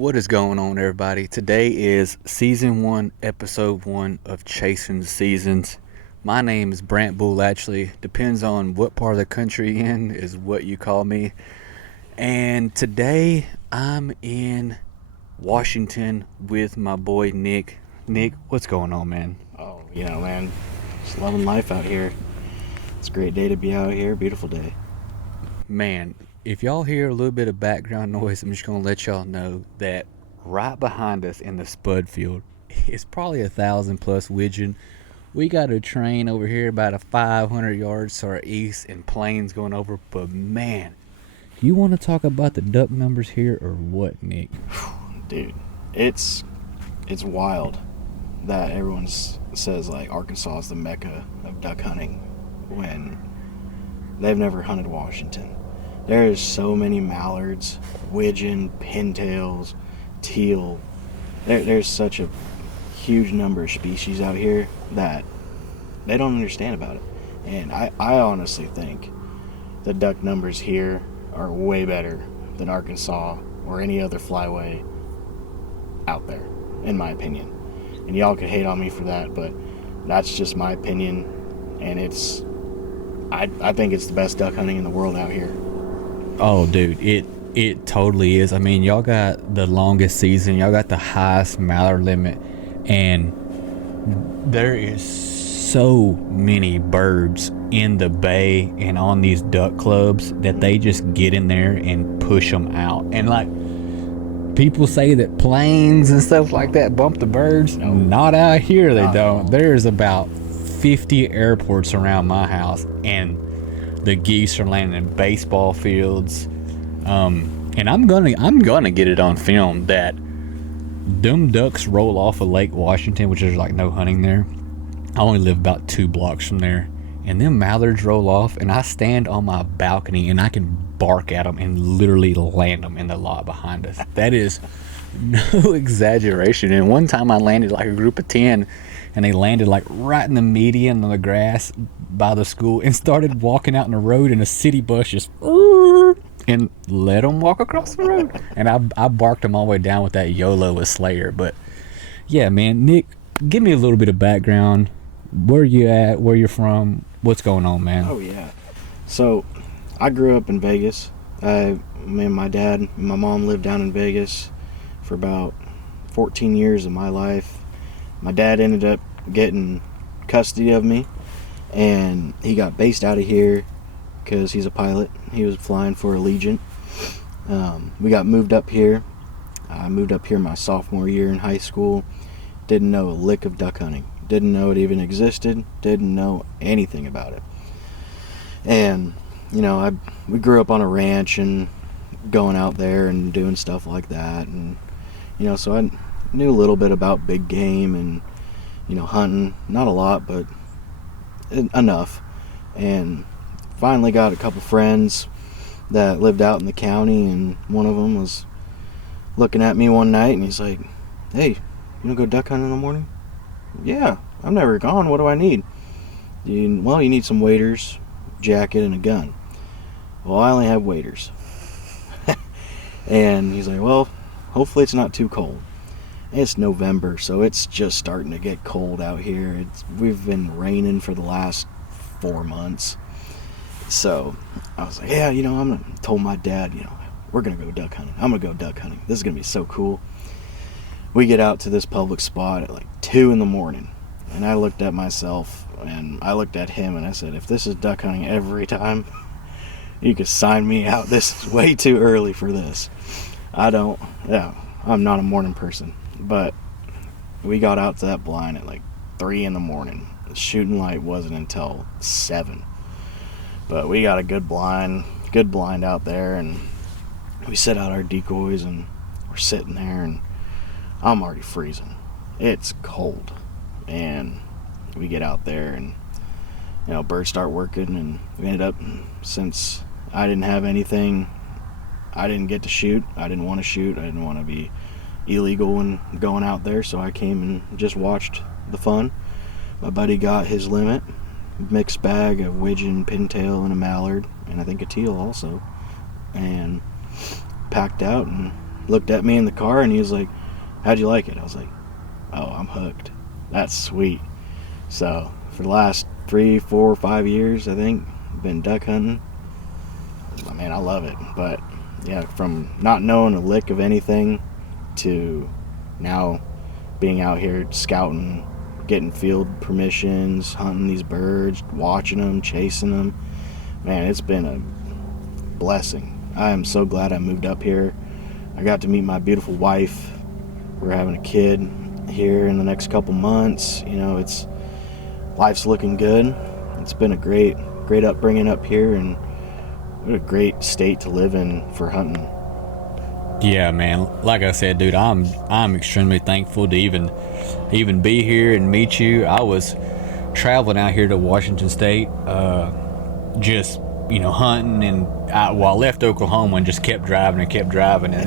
What is going on, everybody? Today is season 1, episode 1 of Chasing the Seasons. My name is Brant Bull, actually. Depends on what part of the country you're in is what you call me. And today I'm in Washington with my boy Nick. Nick, what's going on, man? Oh, man, just loving life out here. It's a great day to be out here. Beautiful day. Man, if y'all hear a little bit of background noise, I'm just going to let y'all know that right behind us in the spud field is probably 1,000 plus widgeon. We got a train over here about 500 yards to our east and planes going over. But man, you want to talk about the duck numbers here or what, Nick? Dude, it's wild that everyone says like Arkansas is the mecca of duck hunting when they've never hunted Washington. There's so many mallards, widgeon, pintails, teal. There's such a huge number of species out here that they don't understand about it. And I honestly think the duck numbers here are way better than Arkansas or any other flyway out there, in my opinion. And y'all could hate on me for that, but that's just my opinion. And I think it's the best duck hunting in the world out here. Oh, dude, it totally is. I mean, y'all got the longest season. Y'all got the highest mallard limit. And there is so many birds in the bay and on these duck clubs that they just get in there and push them out. And like, people say that planes and stuff like that bump the birds. No. Not out here, they don't. There's about 50 airports around my house, and the geese are landing in baseball fields. And I'm gonna get it on film that them ducks roll off of Lake Washington, which is like no hunting there. I only live about 2 blocks from there, and them mallards roll off, and I stand on my balcony and I can bark at them and literally land them in the lot behind us. That is no exaggeration. And one time I landed like a group of 10, and they landed like right in the median on the grass by the school and started walking out in the road, and a city bus just and let them walk across the road. And I barked them all the way down with that YOLO with Slayer. But yeah, man, Nick, give me a little bit of background. Where you at? Where you're from? What's going on, man? Oh, yeah. So, I grew up in Vegas. Me and my dad and my mom lived down in Vegas for about 14 years of my life. My dad ended up getting custody of me, and he got based out of here because he's a pilot. He was flying for Allegiant. We got moved up here. I moved up here my sophomore year in high school. Didn't know a lick of duck hunting. Didn't know it even existed. Didn't know anything about it. And, we grew up on a ranch and going out there and doing stuff like that. And, so I knew a little bit about big game and, hunting. Not a lot, but enough. And finally got a couple friends that lived out in the county, and one of them was looking at me one night, and he's like, "Hey, you want to go duck hunting in the morning?" "Yeah, I've never gone. What do I need?" You need some waders, jacket, and a gun." Well, I only have waders. And he's like, "Well, hopefully it's not too cold." It's November, so it's just starting to get cold out here. We've been raining for the last 4 months. So I was like, "Yeah, told my dad, we're going to go duck hunting. I'm going to go duck hunting. This is going to be so cool." We get out to this public spot at like 2 in the morning. And I looked at myself and I looked at him and I said, "If this is duck hunting every time, you could sign me out. This is way too early for this." I'm not a morning person. But we got out to that blind at like 3 in the morning. The shooting light wasn't until 7. But we got a good blind out there, and we set out our decoys, and we're sitting there, and I'm already freezing. It's cold. And we get out there, and birds start working, and we ended up, since I didn't have anything, I didn't get to shoot. I didn't want to shoot. I didn't want to be illegal when going out there, so I came and just watched the fun. My buddy got his limit, mixed bag of widgeon, pintail, and a mallard, and I think a teal also, and packed out, and looked at me in the car and he was like, how'd you like it? I was like, oh, I'm hooked. That's sweet. So for the last 3, 4, 5 years, I think, I've been duck hunting. Man, I love it. But yeah, from not knowing a lick of anything to now being out here scouting, getting field permissions, hunting these birds, watching them, chasing them, man, it's been a blessing. I am so glad I moved up here. I got to meet my beautiful wife. We're having a kid here in the next couple months. You know, life's looking good. It's been a great upbringing up here, and what a great state to live in for hunting. Yeah, man. Like I said, dude, I'm extremely thankful to even be here and meet you. I was traveling out here to Washington State, just hunting, and I left Oklahoma and just kept driving and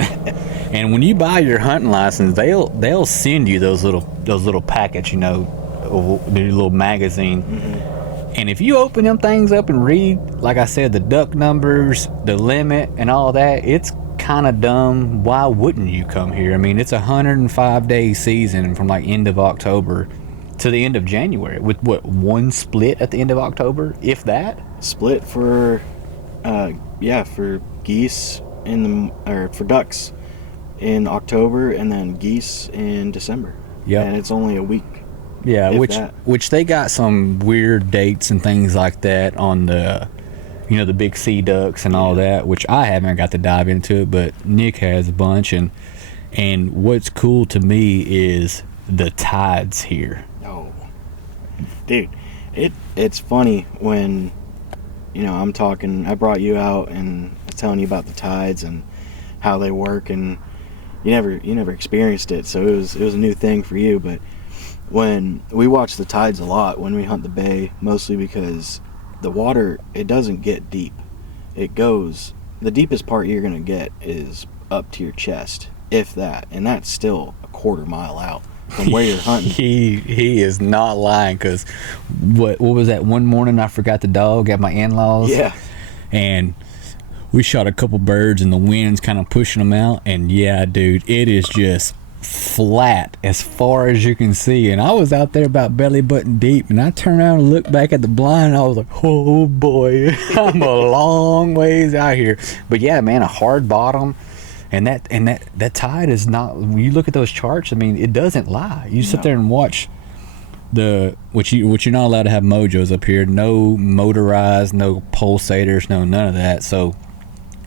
and when you buy your hunting license, they'll send you those little packets, the little magazine. Mm-hmm. And if you open them things up and read, like I said, the duck numbers, the limit, and all that, it's kind of dumb. Why wouldn't you come here? I mean, it's a 105-day season from like end of October to the end of January, with one split at the end of October, if that. Split for geese for ducks in October, and then geese in December. Yeah, and it's only a week. Yeah, which they got some weird dates and things like that on the the big sea ducks and all that, which I haven't got to dive into it, but Nick has a bunch. And what's cool to me is the tides here. Oh, dude, it's funny when I brought you out and telling you about the tides and how they work, and you never experienced it, so it was a new thing for you. But when we watch the tides a lot when we hunt the bay, mostly because the water, it doesn't get deep. The deepest part you're gonna get is up to your chest, if that, and that's still a quarter mile out from where you're hunting. He is not lying, because what was that one morning I forgot the dog at my in-laws? Yeah. And we shot a couple birds and the wind's kind of pushing them out, and yeah, dude, it is just flat as far as you can see. And I was out there about belly button deep, and I turned around and looked back at the blind, and I was like, oh boy, I'm a long ways out here. But yeah, man, a hard bottom, and that tide is not, when you look at those charts, I mean, it doesn't lie. You sit there and watch which you're not allowed to have mojos up here, no motorized, no pulsators, no none of that. So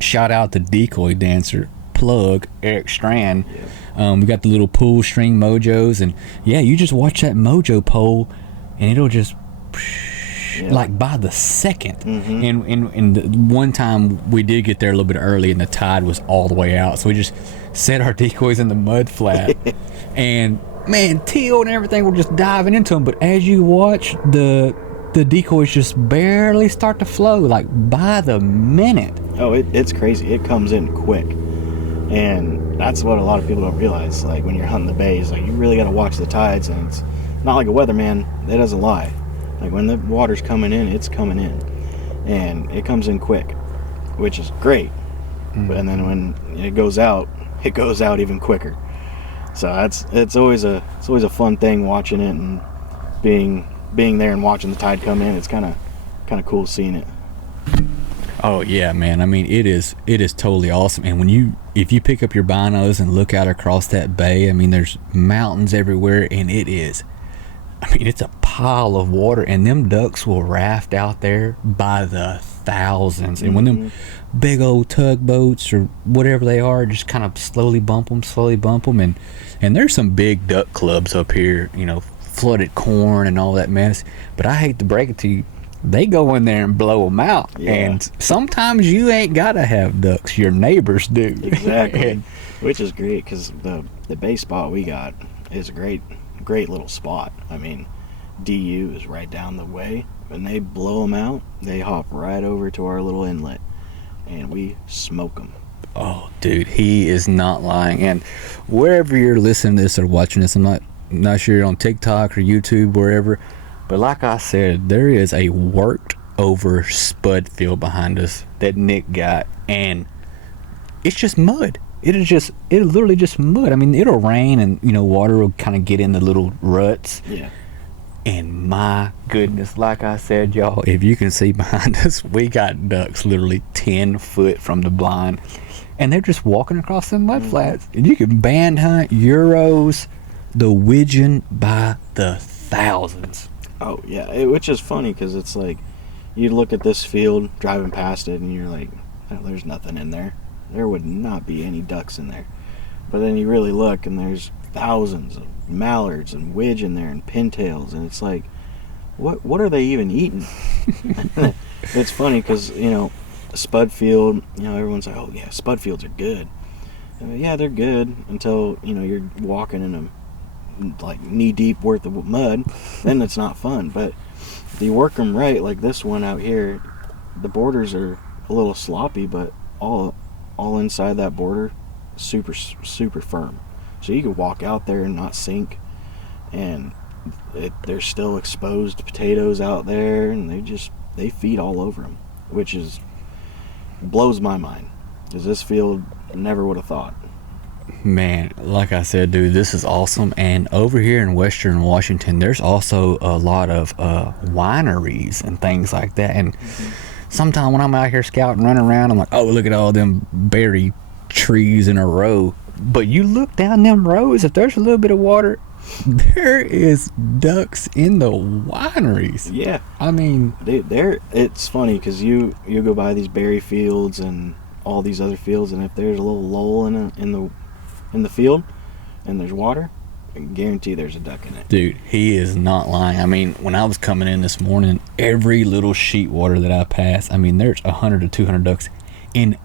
shout out to Decoy Dancer, plug Eric Strand. We got the little pull string mojos, and yeah, you just watch that mojo pole and it'll just like by the second. Mm-hmm. And the one time we did get there a little bit early and the tide was all the way out, so we just set our decoys in the mud flat and man, teal and everything were just diving into them. But as you watch, the decoys just barely start to flow, like by the minute. Oh, it's crazy. It comes in quick. And that's what a lot of people don't realize. Like when you're hunting the bays, like you really got to watch the tides, and it's not like a weatherman. It doesn't lie. Like when the water's coming in, it's coming in, and it comes in quick, which is great. And then when it goes out even quicker. So it's always a fun thing watching it, and being there and watching the tide come in. It's kind of cool seeing it. Oh yeah, man. I mean, it is totally awesome. And if you pick up your binos and look out across that bay, I mean, there's mountains everywhere, and it's a pile of water, and them ducks will raft out there by the thousands. And when them big old tugboats or whatever they are just kind of slowly bump them, and there's some big duck clubs up here, flooded corn and all that mess. But I hate to break it to you, they go in there and blow them out. Yeah. And sometimes you ain't gotta have ducks, your neighbors do. Exactly. Which is great, because the bay spot we got is a great little spot. I mean, DU is right down the way. When they blow them out, they hop right over to our little inlet, and we smoke them. Oh, dude, he is not lying. And wherever you're listening to this or watching this, I'm not sure you're on TikTok or YouTube, wherever, but like I said, there is a worked over spud field behind us that Nick got, and it's just mud. it'll literally just mud. I mean, it'll rain and, water will kind of get in the little ruts. Yeah. And my goodness, like I said, y'all, if you can see behind us, we got ducks literally 10 foot from the blind. And they're just walking across them mud flats. And you can band hunt Euros, the widgeon by the thousands. Oh, yeah. Which is funny because it's like, you look at this field, driving past it, and you're like, oh, there's nothing in there. There would not be any ducks in there. But then you really look, and there's thousands of mallards and widgeon there and pintails, and it's like, what are they even eating? It's funny because, spud field, everyone's like, oh, yeah, spud fields are good. Yeah, they're good until, you're walking in a, like, knee-deep worth of mud. Then it's not fun. But if you work them right, like this one out here, the borders are a little sloppy, but all inside that border, super, super firm. So you could walk out there and not sink, and there's still exposed potatoes out there, and they feed all over them, which blows my mind, because this field, never would have thought. Man, like I said, dude, this is awesome. And over here in Western Washington, there's also a lot of wineries and things like that. And sometimes when I'm out here scouting, running around, I'm like, oh, look at all them berry trees in a row. But you look down them rows, if there's a little bit of water, there is ducks in the wineries. Yeah. I mean, it's funny because you go by these berry fields and all these other fields, and if there's a little lull in the field and there's water, I can guarantee there's a duck in it. Dude, he is not lying. I mean, when I was coming in this morning, every little sheet water that I pass, I mean, there's 100 to 200 ducks in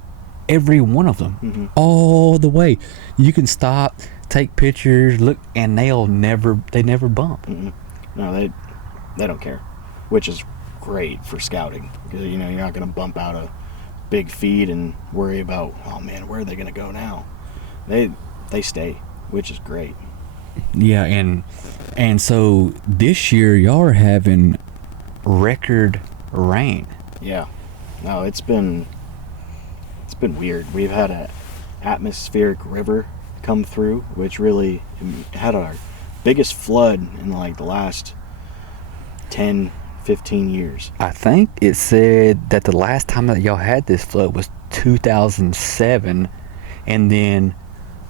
every one of them, all the way. You can stop, take pictures, look, and they never bump. No, they don't care, which is great for scouting, because you're not going to bump out a big feed and worry about, oh man, where are they going to go now? They stay, which is great. Yeah, and so this year y'all are having record rain. Yeah, no, it's been weird. We've had an atmospheric river come through, which really had our biggest flood in like the last 10, 15 years. I think it said that the last time that y'all had this flood was 2007, and then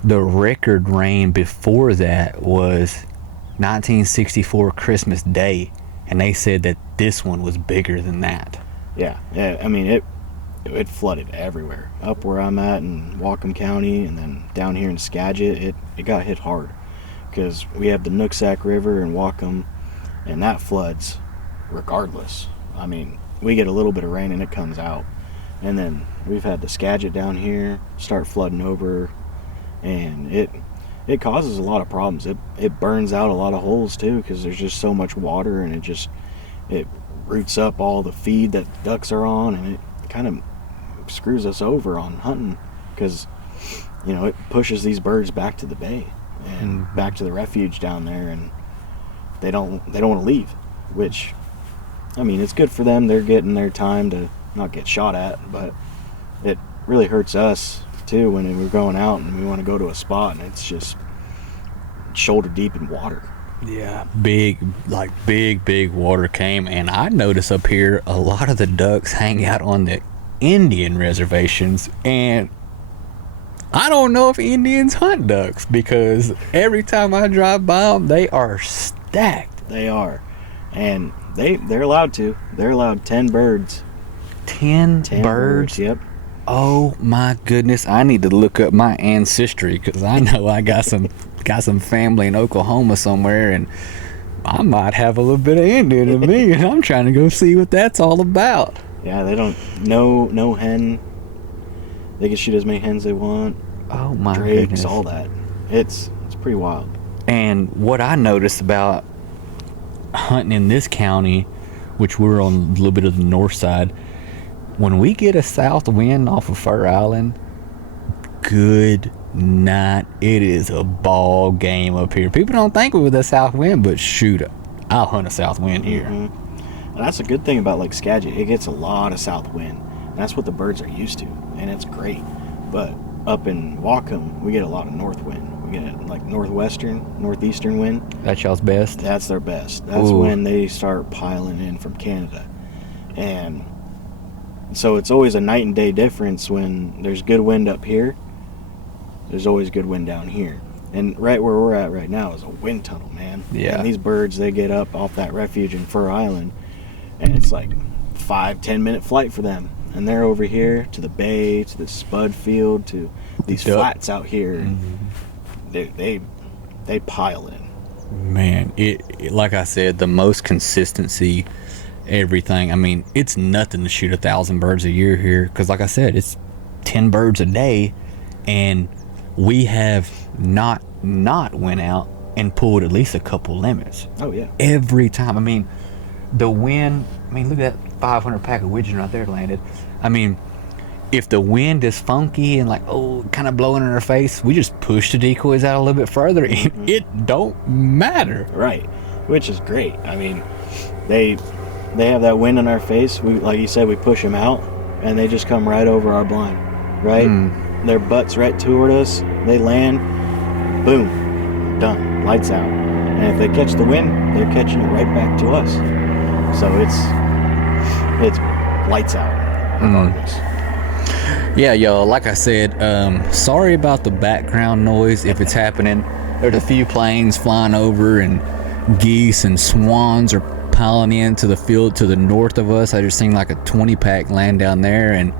the record rain before that was 1964 Christmas Day, and they said that this one was bigger than that. Yeah, I mean, it flooded everywhere. Up where I'm at in Whatcom County, and then down here in Skagit, it got hit hard, because we have the Nooksack River in Whatcom, and that floods regardless. I mean, we get a little bit of rain and it comes out. And then we've had the Skagit down here start flooding over, and it causes a lot of problems. It burns out a lot of holes too, because there's just so much water, and it roots up all the feed that ducks are on, and it kind of screws us over on hunting, because it pushes these birds back to the bay and back to the refuge down there, and they don't want to leave, which, I mean, it's good for them. They're getting their time to not get shot at, but it really hurts us too when we're going out and we want to go to a spot and it's just shoulder deep in water. Yeah, big water came, and I notice up here a lot of the ducks hang out on the Indian reservations, and I don't know if Indians hunt ducks, because every time I drive by them, they are stacked. They are, and they're allowed to. They're allowed 10 birds. 10 birds? Yep. Oh my goodness! I need to look up my ancestry, because I know I got some family in Oklahoma somewhere, and I might have a little bit of Indian in me, and I'm trying to go see what that's all about. Yeah, they don't. No hen. They can shoot as many hens they want. Oh my Drakes, goodness! all that. It's pretty wild. And what I noticed about hunting in this county, which we're on a little bit of the north side, when we get a south wind off of Fur Island, good night. It is a ball game up here. People don't think with a south wind, but shoot, I'll hunt a south wind here. And that's a good thing about like Skagit. It gets a lot of south wind. And that's what the birds are used to, and it's great. But up in Wacom, we get a lot of north wind. We get like northeastern wind. That's y'all's best? That's their best. That's Ooh. when they start piling in from Canada. And so it's always a night and day difference. When there's good wind up here, there's always good wind down here. And right where we're at right now is a wind tunnel, man. Yeah. And these birds, they get up off that refuge in Fur Island, and it's like 5-10 minute flight for them. And they're over here to the bay, to the spud field, to these flats out here. Mm-hmm. They pile in. Man, it like I said, the most consistency, everything. I mean, it's nothing to shoot 1,000 birds a year here, because like I said, it's 10 birds a day, and we have not went out and pulled at least a couple limits. Oh yeah. Every time. I mean, the wind. I mean, look at that 500 pack of widgeon right there landed. I mean, if the wind is funky and like, kind of blowing in our face, we just push the decoys out a little bit further, and it don't matter. Right, which is great. I mean, they have that wind in our face. We, like you said, we push them out, and they just come right over our blind. Right, their butts right toward us. They land, boom, done, lights out. And if they catch the wind, they're catching it right back to us. So it's lights out regardless. Yeah, y'all, like I said, sorry about the background noise if it's happening. There's a few planes flying over, and geese and swans are piling into the field to the north of us. I just seen like a 20-pack land down there, and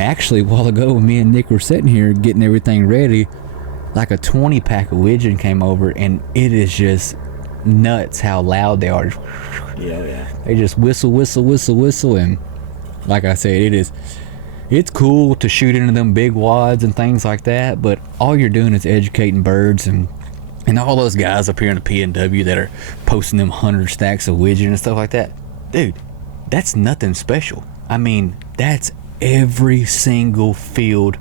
actually a while ago when me and Nick were sitting here getting everything ready, like a 20-pack of widgeon came over, and it is just nuts how loud they are. Yeah. They just whistle, and like I said, it's cool to shoot into them big wads and things like that, but all you're doing is educating birds, and all those guys up here in the PNW that are posting them 100 stacks of widgeon and stuff like that, dude, that's nothing special. I mean, that's every single field.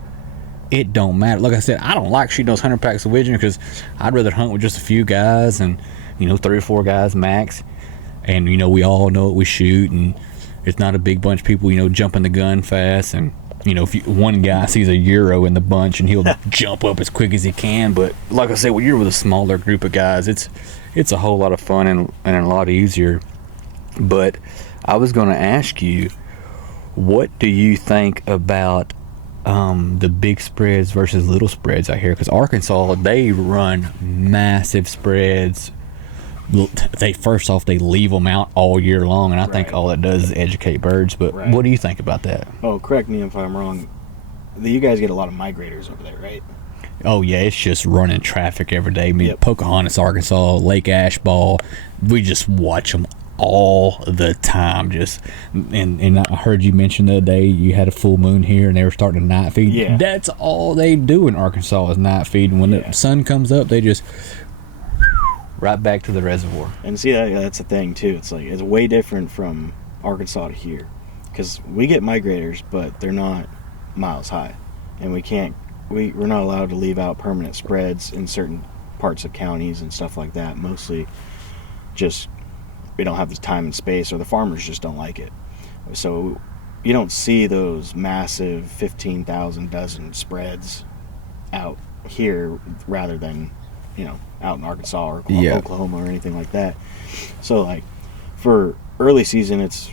It don't matter. Like I said, I don't like shooting those 100 packs of widgeon, because I'd rather hunt with just a few guys, and 3 or 4 guys max, and we all know what we shoot, and it's not a big bunch of people jumping the gun fast, and if one guy sees a Euro in the bunch, and he'll jump up as quick as he can. But like I said, when you're with a smaller group of guys, it's a whole lot of fun and a lot easier. But I was going to ask you, what do you think about the big spreads versus little spreads out here? Because Arkansas, they run massive spreads. They leave them out all year long, and I think all that does is educate birds. But what do you think about that? Oh, correct me if I'm wrong. You guys get a lot of migrators over there, right? Oh yeah, it's just running traffic every day. I mean, Pocahontas, Arkansas, Lake Ashball, we just watch them all the time. And I heard you mention the other day you had a full moon here, and they were starting to night feed. Yeah, that's all they do in Arkansas is night feed. And when the sun comes up, they just right back to the reservoir. And see, that's the thing too. It's like, it's way different from Arkansas to here, because we get migrators, but they're not miles high, and we're not allowed to leave out permanent spreads in certain parts of counties and stuff like that. Mostly just we don't have the time and space, or the farmers just don't like it. So you don't see those massive 15,000 dozen spreads out here, rather than out in Arkansas or Oklahoma or anything like that. So like for early season, it's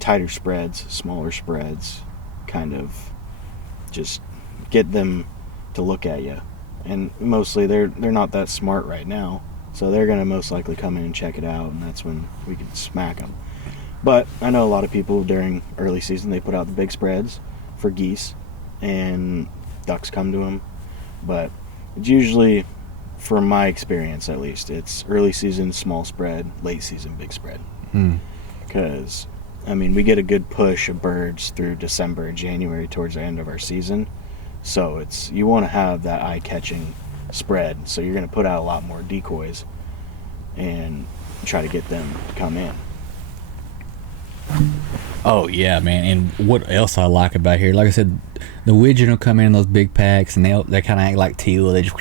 tighter spreads, smaller spreads, kind of just get them to look at you. And mostly they're not that smart right now, so they're going to most likely come in and check it out, and that's when we can smack them. But I know a lot of people during early season, they put out the big spreads for geese, and ducks come to them. But it's usually, from my experience at least, it's early season small spread, late season big spread. Because we get a good push of birds through December and January towards the end of our season, so you want to have that eye-catching spread, so you're going to put out a lot more decoys and try to get them to come in. Oh yeah, man. And what else I like about here, like I said, the widgeon will come in those big packs, and they kind of act like teal. They just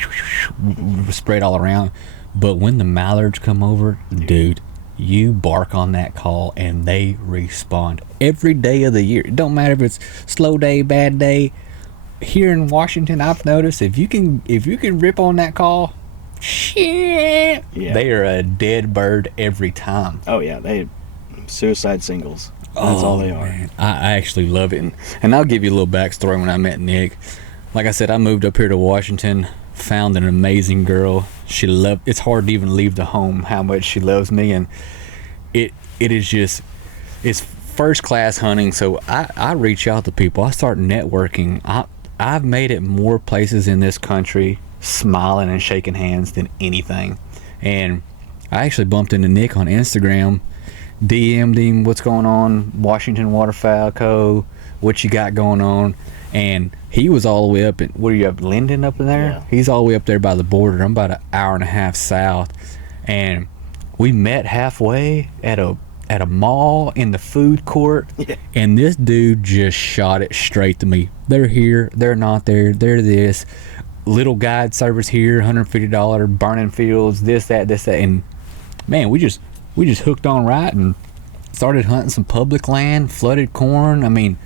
spread all around. But when the mallards come over, dude, you bark on that call, and they respond every day of the year. It don't matter if it's slow day, bad day, here in Washington, I've noticed if you can rip on that call, shit, they are a dead bird every time. Oh yeah, they suicide singles. That's all they are. Man. I actually love it, and I'll give you a little backstory. When I met Nick, like I said, I moved up here to Washington, found an amazing girl. She loved. It's hard to even leave the home how much she loves me, and it is just, it's first class hunting. So I reach out to people. I start networking. I've made it more places in this country smiling and shaking hands than anything. And I actually bumped into Nick on Instagram, DM'd him, what's going on, Washington Waterfowl Co, what you got going on. And he was all the way up in, what are you up, Linden up in there? Yeah. He's all the way up there by the border. I'm about an hour and a half south. And we met halfway at a mall in the food court. Yeah. And this dude just shot it straight to me. They're here, they're not there, they're this. Little guide service here, $150, burning fields, this, that. And man, we just hooked on right and started hunting some public land, flooded corn. I mean,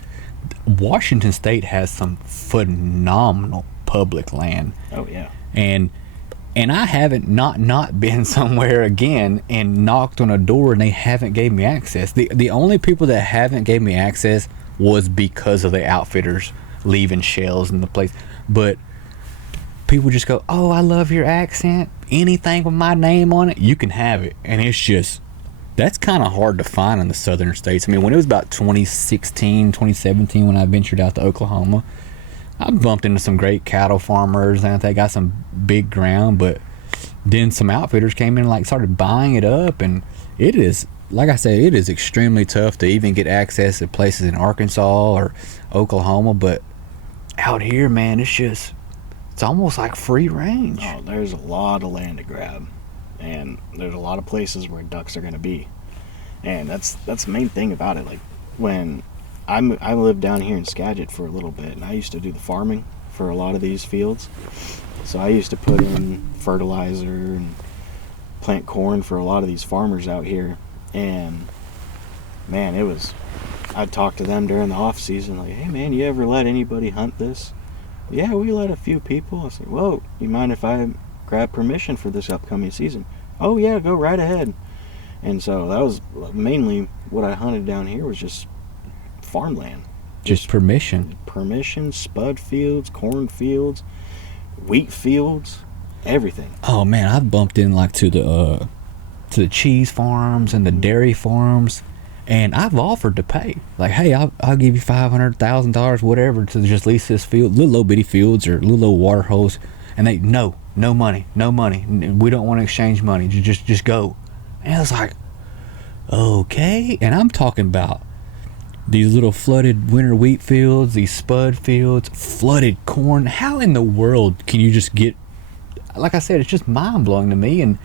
Washington State has some phenomenal public land. Oh yeah. And I haven't not been somewhere again and knocked on a door and they haven't gave me access. The only people that haven't gave me access was because of the outfitters leaving shells in the place. But people just go, oh, I love your accent. Anything with my name on it, you can have it. And it's just, that's kind of hard to find in the southern states. I mean, when it was about 2016, 2017, when I ventured out to Oklahoma, I bumped into some great cattle farmers and they got some big ground, but then some outfitters came in and like started buying it up. And it is, like I said, it is extremely tough to even get access to places in Arkansas or Oklahoma. But out here, man, it's almost like free range. Oh, there's a lot of land to grab, and there's a lot of places where ducks are going to be, and that's the main thing about it. Like when I lived down here in Skagit for a little bit, and I used to do the farming for a lot of these fields. So I used to put in fertilizer and plant corn for a lot of these farmers out here, and man, I'd talk to them during the off season, like, hey man, you ever let anybody hunt this? Yeah, we let a few people. I said, whoa, you mind if I grab permission for this upcoming season? Oh yeah, go right ahead. And so that was mainly what I hunted down here, was just farmland. Just permission, spud fields, corn fields, wheat fields, everything. Oh man, I've bumped in like to the cheese farms and the dairy farms, and I've offered to pay. Like, hey, I'll give you $500,000, whatever, to just lease this field, little bitty fields or little water holes. And they, no money. We don't want to exchange money. Just go. And I was like, okay. And I'm talking about these little flooded winter wheat fields, these spud fields, flooded corn. How in the world can you just get, like I said, it's just mind blowing to me. And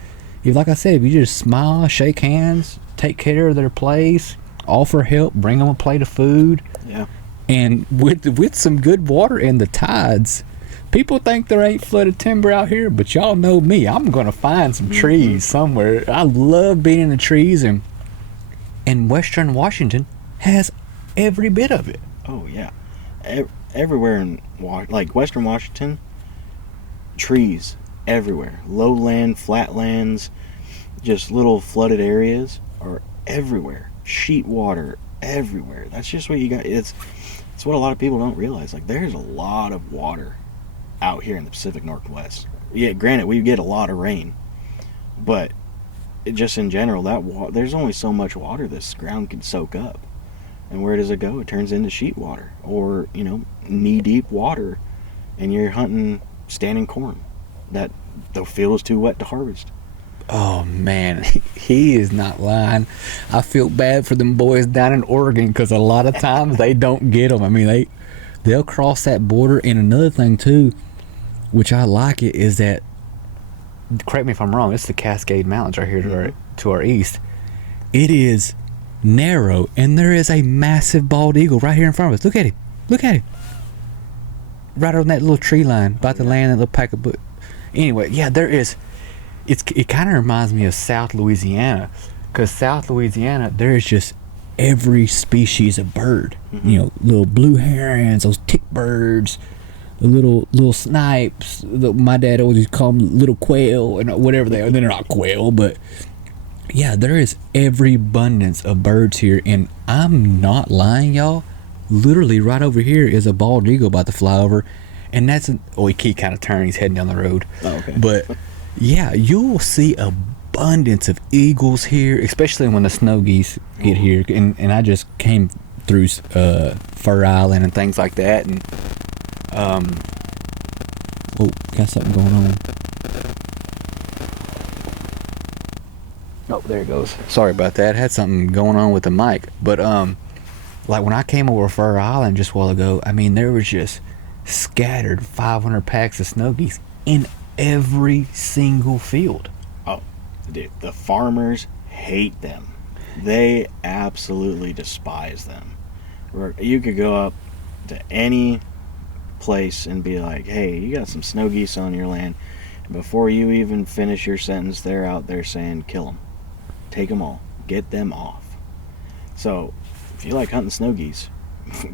like I said, if you just smile, shake hands, take care of their place, offer help, bring them a plate of food. Yeah. And with some good water and the tides, people think there ain't flooded timber out here, but y'all know me. I'm going to find some trees somewhere. I love being in the trees, and Western Washington has every bit of it. Oh, yeah. Everywhere in, like, Western Washington, trees everywhere. Lowland, flatlands, just little flooded areas are everywhere. Sheet water everywhere. That's just what you got. It's what a lot of people don't realize. Like, there's a lot of water out here in the Pacific Northwest. Yeah, granted, we get a lot of rain, but just in general, there's only so much water this ground can soak up. And where does it go? It turns into sheet water, or knee-deep water, and you're hunting standing corn that the field is too wet to harvest. Oh man, he is not lying. I feel bad for them boys down in Oregon, because a lot of times they don't get them. I mean, they'll cross that border. And another thing too, which I like it, is that, correct me if I'm wrong, it's the Cascade Mountains right here to our east. It is narrow, and there is a massive bald eagle right here in front of us. Look at him right on that little tree line, about to land that little pack of anyway, yeah, there is. It kind of reminds me of South Louisiana, because South Louisiana, there is just every species of bird. Little blue herons, those tick birds, little snipes. My dad always called them little quail and whatever they are. They're not quail, but yeah, there is every abundance of birds here, and I'm not lying, y'all. Literally right over here is a bald eagle about to fly over, and he keep kind of turning, he's heading down the road. Oh, okay. But yeah, you'll see abundance of eagles here, especially when the snow geese get here. And I just came through Fur Island and things like that, and got something going on. Oh, there it goes. Sorry about that. Had something going on with the mic. But like when I came over Fur Island just a while ago, I mean, there was just scattered 500 packs of snow geese in every single field. Oh, dude, the farmers hate them. They absolutely despise them. You could go up to any place and be like, hey, you got some snow geese on your land. And before you even finish your sentence, they're out there saying, kill them. Take them all. Get them off. So, if you like hunting snow geese,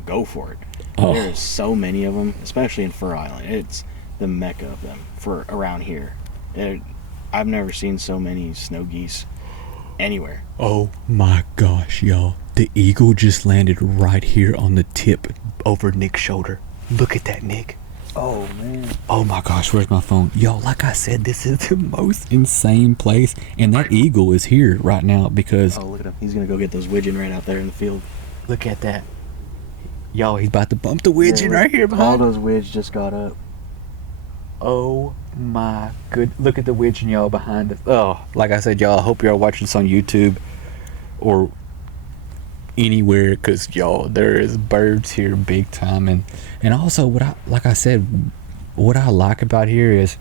go for it. Oh. There's so many of them, especially in Fur Island. It's the mecca of them for around here. I've never seen so many snow geese anywhere. Oh my gosh, y'all. The eagle just landed right here on the tip over Nick's shoulder. Look at that, Nick. Oh, man. Oh my gosh, where's my phone? Y'all, like I said, this is the most insane place. And that eagle is here right now because... Oh, look at him. He's going to go get those widgeon right out there in the field. Look at that. Y'all, he's about to bump the widgeon right here behind. All those widges just got up. Oh my good. Look at the widgeon, y'all, behind us. Oh, like I said, y'all, I hope y'all watching this on YouTube or anywhere, because y'all, there is birds here big time. And also what I like about here is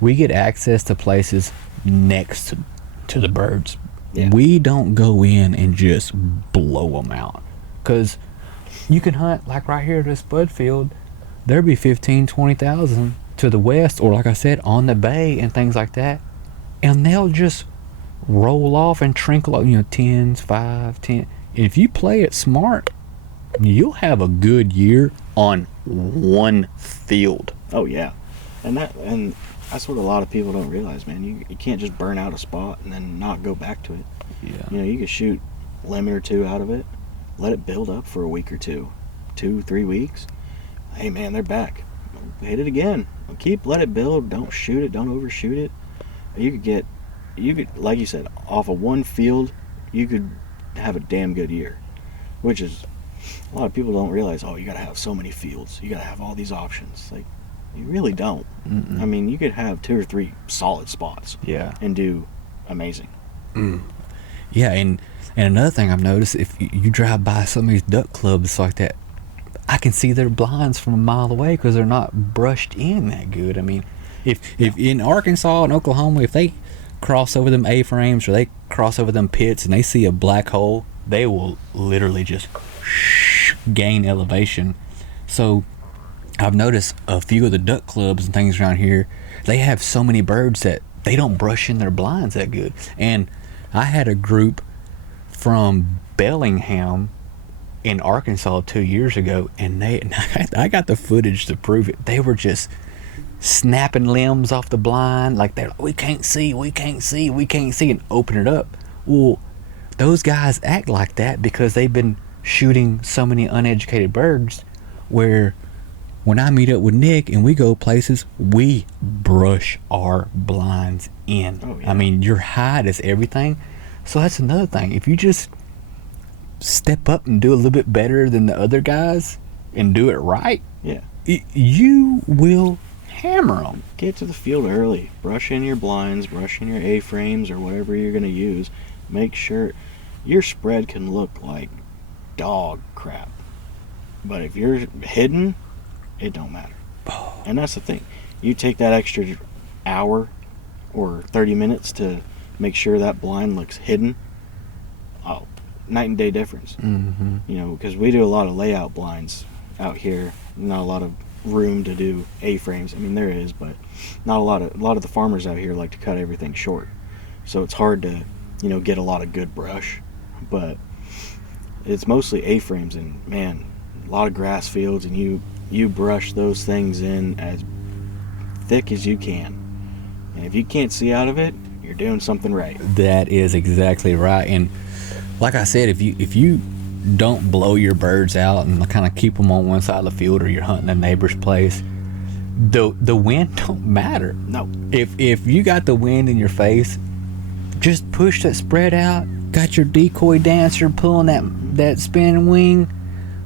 we get access to places next to the birds. Yeah. We don't go in and just blow them out, because you can hunt like right here at this bud field. There'd be 20,000 to the west, or like I said, on the bay and things like that, and they'll just roll off and trinkle, 10s, 5, 10. If you play it smart, you'll have a good year on one field. Oh yeah, and that's what a lot of people don't realize, man. You can't just burn out a spot and then not go back to it. Yeah. You can shoot a limit or two out of it, let it build up for a week or 2-3 weeks. Hey man, they're back. Hit it again. Let it build. Don't shoot it. Don't overshoot it. You could, like you said, off of one field, you could have a damn good year, which is a lot of people don't realize. Oh, you gotta have so many fields. You gotta have all these options. Like, you really don't. Mm-mm. I mean, you could have 2 or 3 solid spots. Yeah. And do amazing. Yeah, and another thing I've noticed, if you drive by some of these duck clubs like that, I can see their blinds from a mile away because they're not brushed in that good. I mean, if in Arkansas and Oklahoma, if they cross over them A-frames or they cross over them pits and they see a black hole, they will literally just gain elevation. So I've noticed a few of the duck clubs and things around here, they have so many birds that they don't brush in their blinds that good. And I had a group from Bellingham in Arkansas 2 years ago, and I got the footage to prove it. They were just snapping limbs off the blind, like they're like, we can't see, and open it up. Well, those guys act like that because they've been shooting so many uneducated birds, where when I meet up with Nick and we go places, we brush our blinds in. Oh, yeah. I mean, your hide is everything. So that's another thing. If you just step up and do a little bit better than the other guys and do it right, Yeah. You will hammer them. Get to the field early. Brush in your blinds, brush in your A-frames or whatever you're going to use. Make sure your spread can look like dog crap. But if you're hidden, it don't matter. And that's the thing. You take that extra hour or 30 minutes to make sure that blind looks hidden. Oh, night and day difference. Mm-hmm. Because we do a lot of layout blinds out here. Not a lot of room to do A-frames. I mean, there is, but not a lot of the farmers out here like to cut everything short. So it's hard to, get a lot of good brush. But it's mostly A-frames, and man, a lot of grass fields, and you brush those things in as thick as you can. And if you can't see out of it, you're doing something right. That is exactly right. And like I said, if you don't blow your birds out and kind of keep them on one side of the field, or you're hunting a neighbor's place, the wind don't matter. No. If you got the wind in your face, just push that spread out. Got your decoy dancer pulling that spinning wing.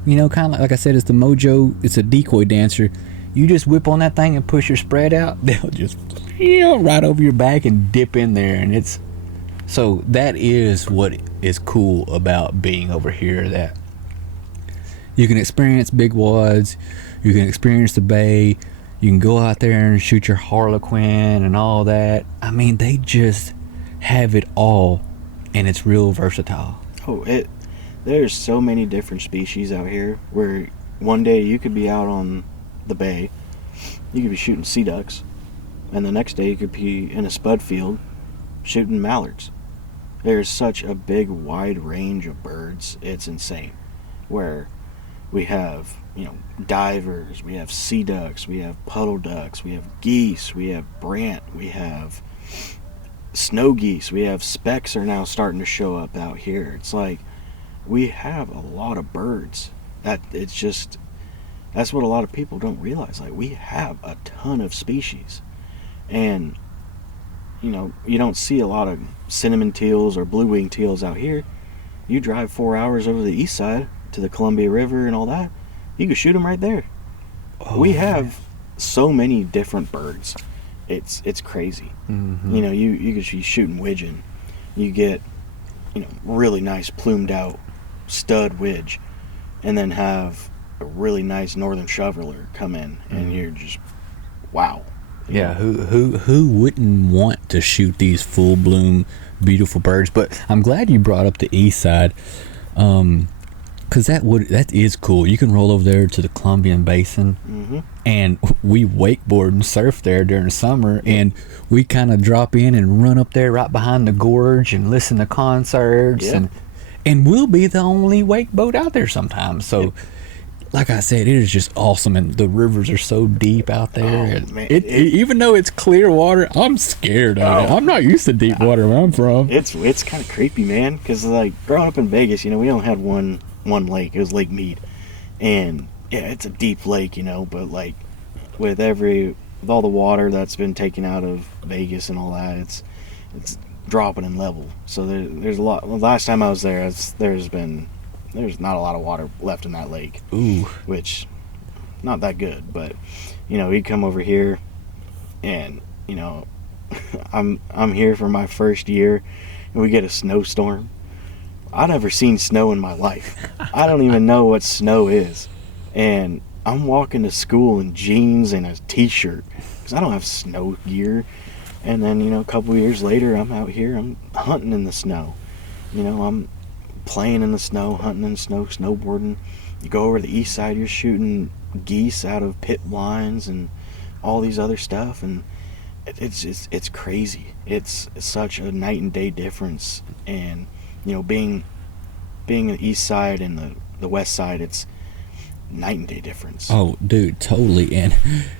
You know, kind of like I said, it's the mojo. It's a decoy dancer. You just whip on that thing and push your spread out. They'll just right over your back and dip in there, and it's so that is what is cool about being over here. That you can experience big wads, you can experience the bay, you can go out there and shoot your harlequin and all that. I mean, they just have it all, and it's real versatile. There's so many different species out here where one day you could be out on the bay, you could be shooting sea ducks, and the next day you could be in a spud field shooting mallards. There's such a big wide range of birds, it's insane. Where we have, divers, we have sea ducks, we have puddle ducks, we have geese, we have brant, we have snow geese, we have specks are now starting to show up out here. It's like we have a lot of birds. That's what a lot of people don't realize. Like, we have a ton of species. And you don't see a lot of cinnamon teals or blue-winged teals out here. You drive 4 hours over the east side to the Columbia River and all that, you can shoot them right there. We have so many different birds. It's crazy. Mm-hmm. You could be shooting widgeon. You get really nice plumed out stud widge, and then have a really nice northern shoveler come in, and you're just wow. Yeah, who wouldn't want to shoot these full bloom beautiful birds? But I'm glad you brought up the east side, because that is cool. You can roll over there to the Columbian Basin, and we wakeboard and surf there during the summer, and we kind of drop in and run up there right behind the gorge and listen to concerts, and we'll be the only wake boat out there sometimes. So. Like I said, it is just awesome, and the rivers are so deep out there. Oh, man. Even though it's clear water, I'm scared of it. I'm not used to deep water where I'm from. It's kind of creepy, man. Because like growing up in Vegas, we only had one lake. It was Lake Mead, and yeah, it's a deep lake, But like with all the water that's been taken out of Vegas and all that, it's dropping in level. So there's a lot. Well, last time I was there, there's not a lot of water left in that lake. Ooh. Which, not that good, but, he'd come over here, and, I'm here for my first year, and we get a snowstorm. I've never seen snow in my life. I don't even know what snow is. And I'm walking to school in jeans and a t-shirt, because I don't have snow gear. And then, a couple years later, I'm out here, I'm hunting in the snow. I'm playing in the snow, hunting in the snow, snowboarding. You go over to the east side, you're shooting geese out of pit blinds and all these other stuff, and it's crazy. It's such a night and day difference. And being the east side and the west side, it's night and day difference. Oh, dude, totally. And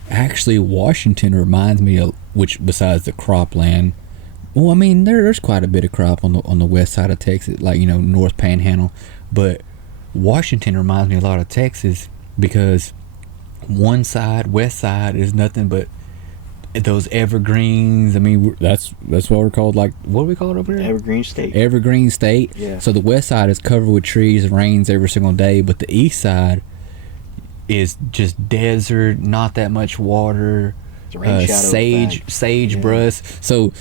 actually, Washington reminds me of, which besides the cropland. Well, I mean, there's quite a bit of crop on the west side of Texas, like, North Panhandle. But Washington reminds me a lot of Texas, because one side, west side, is nothing but those evergreens. I mean, that's what we're called. Like, what do we call it over here? Evergreen State. Evergreen State. Yeah. So the west side is covered with trees and rains every single day, but the east side is just desert, not that much water, sagebrush. So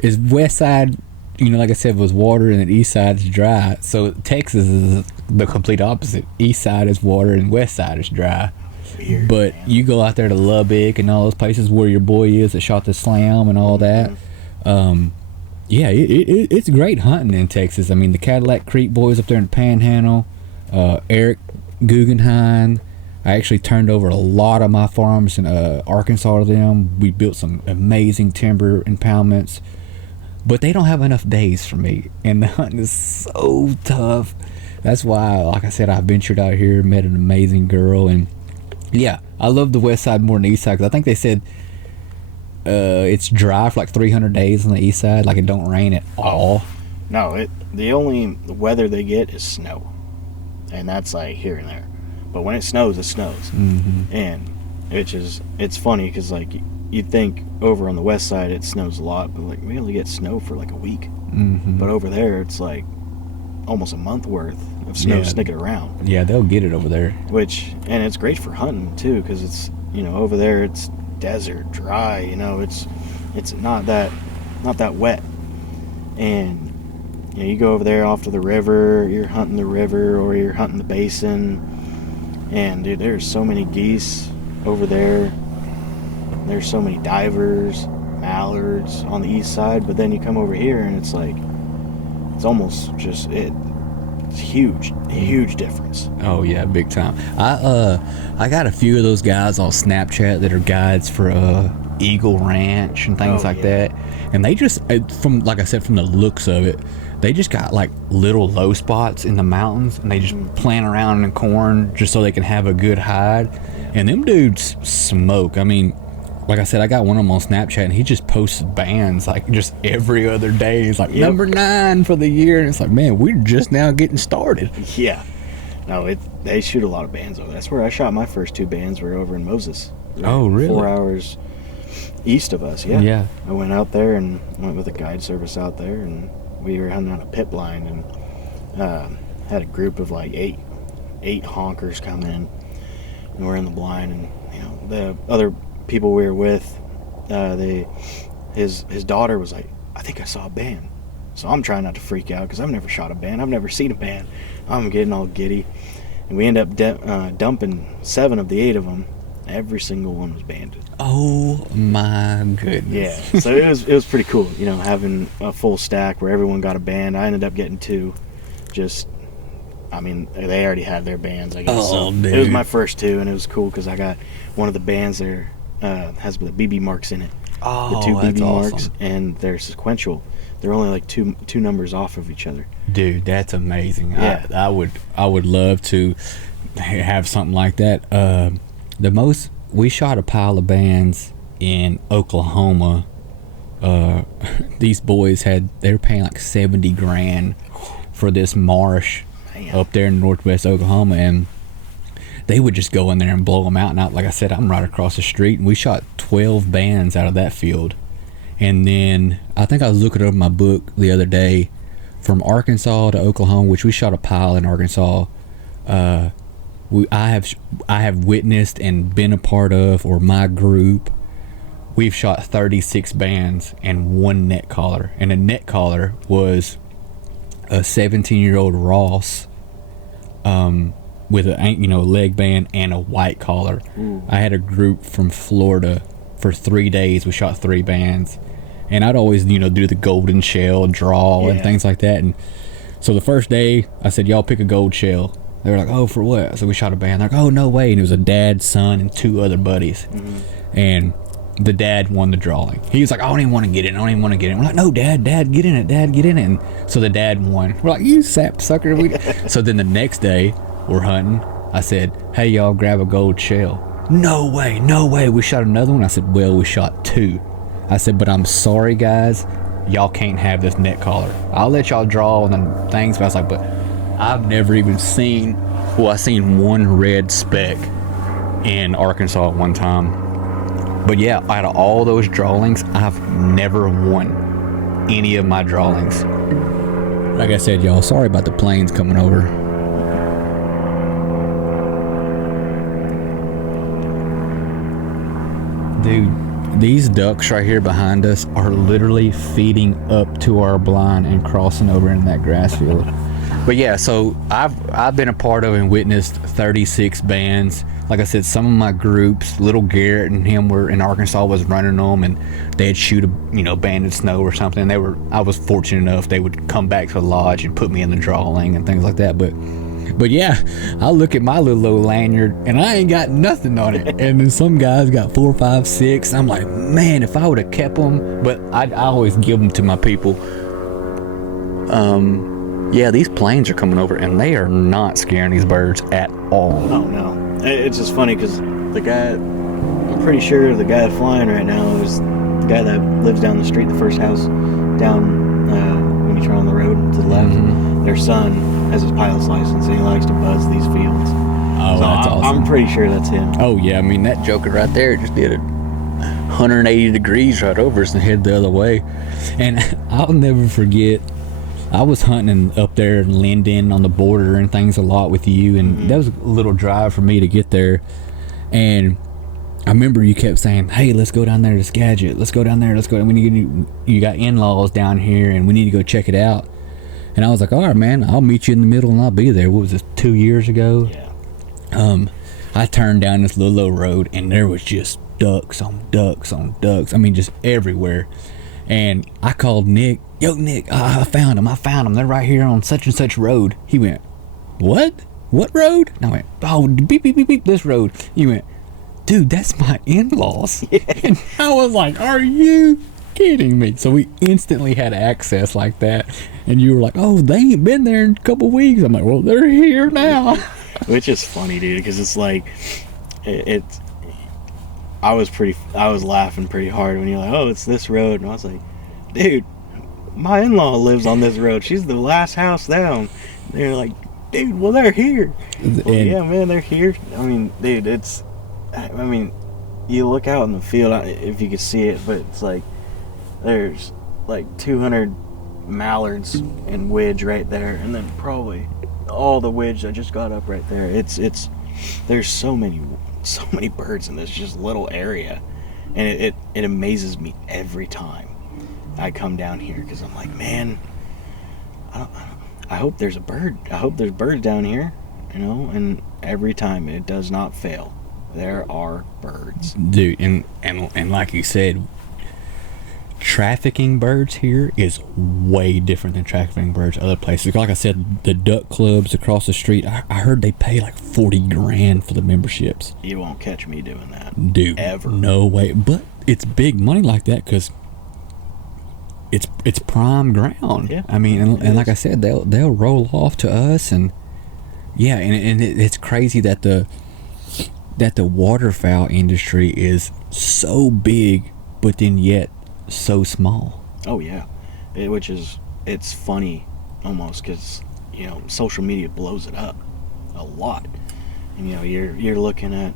is west side, like I said, was water, and the east side is dry. So Texas is the complete opposite. East side is water and west side is dry. Weird, but man. You go out there to Lubbock and all those places where your boy is that shot the slam and all that. It's great hunting in Texas. I mean, the Cadillac Creek boys up there in the Panhandle, Eric Guggenheim. I actually turned over a lot of my farms in Arkansas to them. We built some amazing timber impoundments. But they don't have enough days for me, and the hunting is so tough. That's why, like I said, I ventured out here, met an amazing girl, and Yeah, I love the west side more than the east side, because I think they said it's dry for like 300 days on the east side, like it don't rain at all. No, the only weather they get is snow, and that's like here and there. But when it snows, Mm-hmm. and it's funny because like you'd think over on the west side it snows a lot, but like we only get snow for like a week. Mm-hmm. But over there it's like almost a month worth of snow sticking around. Yeah, they'll get it over there. And it's great for hunting too, because it's, you know, over there it's desert, dry. You know, it's not that wet, and you know, you go over there off to the river, you're hunting the river or you're hunting the basin, and dude, there's so many geese over there. There's so many divers, mallards on the east side, but then you come over here and it's like, it's almost just, it's huge difference. Oh yeah, big time. I got a few of those guys on Snapchat that are guides for Eagle Ranch and things like that, and they just, from, like I said, from the looks of it, they just got like little low spots in the mountains, and they just plant around in corn just so they can have a good hide. And them dudes smoke. I mean, like I said, I got one of them on Snapchat, and he just posted bands like just every other day. It's like number 9 for the year, and it's like, man, we're just now getting started. Yeah, no, they shoot a lot of bands over there. That's where I shot my first 2 bands. Were over in Moses. Oh, really? 4 hours east of us. Yeah. I went out there and went with a guide service out there, and we were hunting on a pit blind, and had a group of like eight honkers come in, and we're in the blind, and you know, the other people we were with, his daughter was like, I think I saw a band. So I'm trying not to freak out because I've never shot a band. I've never seen a band. I'm getting all giddy, and we end up dumping 7 of the 8 of them. Every single one was banded. Oh my goodness. Yeah, so it was pretty cool, you know, having a full stack where everyone got a band. I ended up getting 2. Just, I mean, they already had their bands, I guess. Oh, so dude. it was my first 2, and it was cool because I got one of the bands there has the BB marks in it. Oh, the 2 that's BB awesome. marks, and they're sequential. They're only like two numbers off of each other. Dude, that's amazing. Yeah. I would love to have something like that. We shot a pile of bands in Oklahoma. These boys they were paying like $70,000 for this marsh up there in northwest Oklahoma, and they would just go in there and blow them out. And like I said, I'm right across the street, and we shot 12 bands out of that field. And then I think I was looking over my book the other day, from Arkansas to Oklahoma, which we shot a pile in Arkansas. I have witnessed and been a part of, or my group, we've shot 36 bands and 1 net collar. And a net collar was a 17-year-old Ross with a leg band and a white collar. Ooh. I had a group from Florida for 3 days. We shot 3 bands, and I'd always do the golden shell draw and things like that. And so the first day I said, y'all pick a gold shell. They were like, oh, for what? So we shot a band. They're like, oh, no way. And it was a dad, son, and 2 other buddies. Mm-hmm. And the dad won the drawing. He was like, I don't even want to get in. We're like, no, Dad, get in it. And so the dad won. We're like, you sap sucker. So then the next day we're hunting. I said, hey, y'all, grab a gold shell. No way. We shot another one. I said, well, we shot 2. I said, but I'm sorry, guys. Y'all can't have this net collar. I'll let y'all draw and then things. But I was like, but I've never even seen, I seen 1 red speck in Arkansas at one time. But yeah, out of all those drawings, I've never won any of my drawings. Like I said, y'all, sorry about the planes coming over. Dude, these ducks right here behind us are literally feeding up to our blind and crossing over in that grass field. But yeah, so I've been a part of and witnessed 36 bands. Like I said, some of my groups, Little Garrett and him were in Arkansas, was running them, and they'd shoot a band in snow or something. I was fortunate enough they would come back to the lodge and put me in the drawing and things like that. But yeah, I look at my little old lanyard and I ain't got nothing on it. And then some guys got 4, 5, 6. I'm like, man, if I would have kept them, but I always give them to my people. Yeah, these planes are coming over and they are not scaring these birds at all. Oh no, it's just funny because the guy, I'm pretty sure the guy flying right now is the guy that lives down the street, the first house down when you turn on the road to the left. Mm-hmm. Their son has his pilot's license, and he likes to buzz these fields. Oh, so that's awesome. I'm pretty sure that's him. Oh, yeah. I mean, that joker right there just did it 180 degrees right over us and head the other way. And I'll never forget, I was hunting up there in Linden on the border and things a lot with you, and that was a little drive for me to get there. And I remember you kept saying, hey, let's go down there to Skagit. Let's go down there. Let's go. You got in-laws down here, and we need to go check it out. And I was like, all right, man, I'll meet you in the middle, and I'll be there. What was this, 2 years ago? Yeah. I turned down this little old road, and there was just ducks on ducks on ducks. I mean, just everywhere. And I called Nick. Yo, Nick, I found them. They're right here on such and such road. He went, what? What road? And I went, oh, beep, beep, beep, beep, this road. He went, dude, that's my in-laws. And I was like, are you kidding me? So we instantly had access like that. And you were like, oh, they ain't been there in a couple weeks. I'm like, well, they're here now. Which is funny, dude, because it's like, I was laughing pretty hard when you're like, oh, it's this road. And I was like, dude, my in-law lives on this road. She's the last house down. And they're like, dude, well, they're here. Well, yeah, man, they're here. I mean, dude, you look out in the field, if you could see it, but it's like, there's like 200 mallards and widge right there, and then probably all the widge that just got up right there. There's so many birds in this just little area, and it amazes me every time I come down here, because I'm like, man, I hope there's a bird. I hope there's birds down here, and every time it does not fail. There are birds. Dude, and like you said, trafficking birds here is way different than trafficking birds other places. Like I said, the duck clubs across the street, I heard they pay like $40,000 for the memberships. You won't catch me doing that. Dude, ever. No way. But it's big money like that because it's prime ground. Yeah, I mean, and like I said, they'll roll off to us, and yeah, and it's crazy that the waterfowl industry is so big, but then yet so small. Oh yeah, it's funny almost, because social media blows it up a lot, and you're looking at,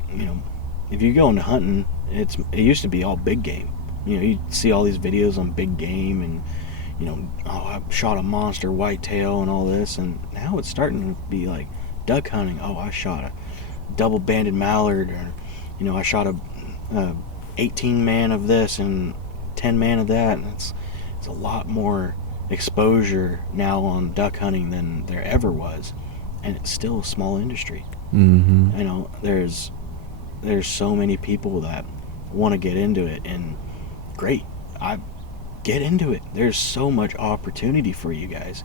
if you go into hunting, it used to be all big game. You see all these videos on big game, and oh, I shot a monster whitetail and all this, and now it's starting to be like duck hunting. Oh, I shot a double-banded mallard, or I shot a 18 man of this and 10 man of that, and it's a lot more exposure now on duck hunting than there ever was, and it's still a small industry. Mm-hmm. There's so many people that want to get into it, and great, I get into it. There's so much opportunity for you guys,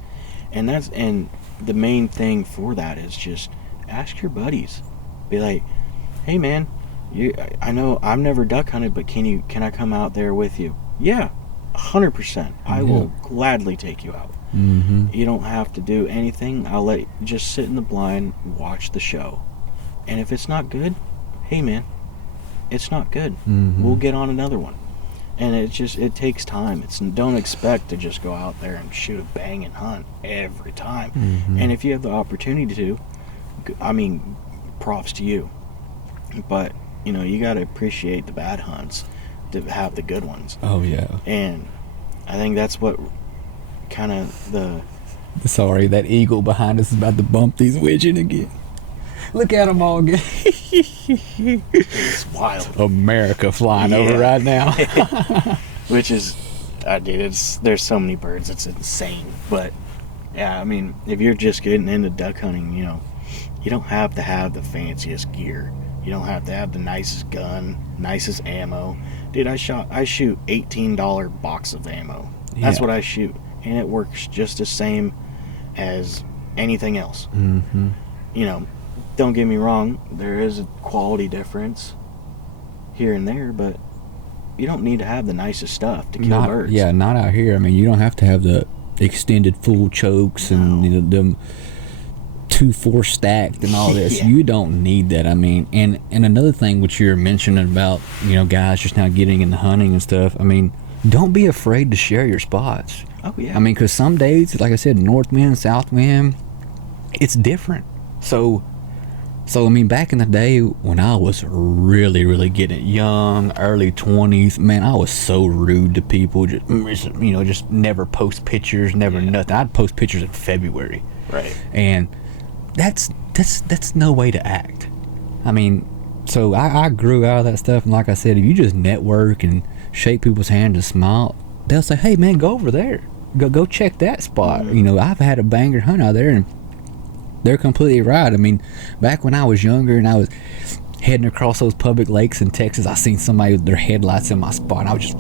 and the main thing for that is just ask your buddies. Be like, hey man, I know I've never duck hunted, but can I come out there with you? Yeah, 100%. I will gladly take you out. Mm-hmm. You don't have to do anything. I'll let you just sit in the blind, watch the show, and if it's not good, hey man, it's not good. Mm-hmm. We'll get on another one. And it takes time. Don't expect to just go out there and shoot a bang and hunt every time. Mm-hmm. And if you have the opportunity to, I mean, props to you. But you got to appreciate the bad hunts to have the good ones. Oh yeah. And I think that's what kind of Sorry, that eagle behind us is about to bump these widgeon again. Look at them all again. It's wild. America flying over right now. Which is, there's so many birds, it's insane. But yeah, I mean, if you're just getting into duck hunting, you don't have to have the fanciest gear. You don't have to have the nicest gun, nicest ammo. Dude, I shoot $18 box of ammo. That's what I shoot, and it works just the same as anything else. Mm-hmm. Don't get me wrong, there is a quality difference here and there, but you don't need to have the nicest stuff to kill birds. Yeah, not out here. I mean, you don't have to have the extended full chokes and them 2-4 stacked and all this. Yeah. You don't need that. I mean, and another thing which you're mentioning about, guys just now getting into hunting and stuff. I mean, don't be afraid to share your spots. Oh yeah. I mean, because some days, like I said, north wind, south wind, it's different. So I mean, back in the day when I was really, really getting young, early 20s, man, I was so rude to people. Just never post pictures, never nothing. I'd post pictures in February. Right. And that's no way to act. I mean, so I grew out of that stuff, and like I said, if you just network and shake people's hands and smile, they'll say, hey man, go over there, go check that spot. I've had a banger hunt out there, and they're completely right. I mean, back when I was younger and I was heading across those public lakes in Texas, I seen somebody with their headlights in my spot, and I was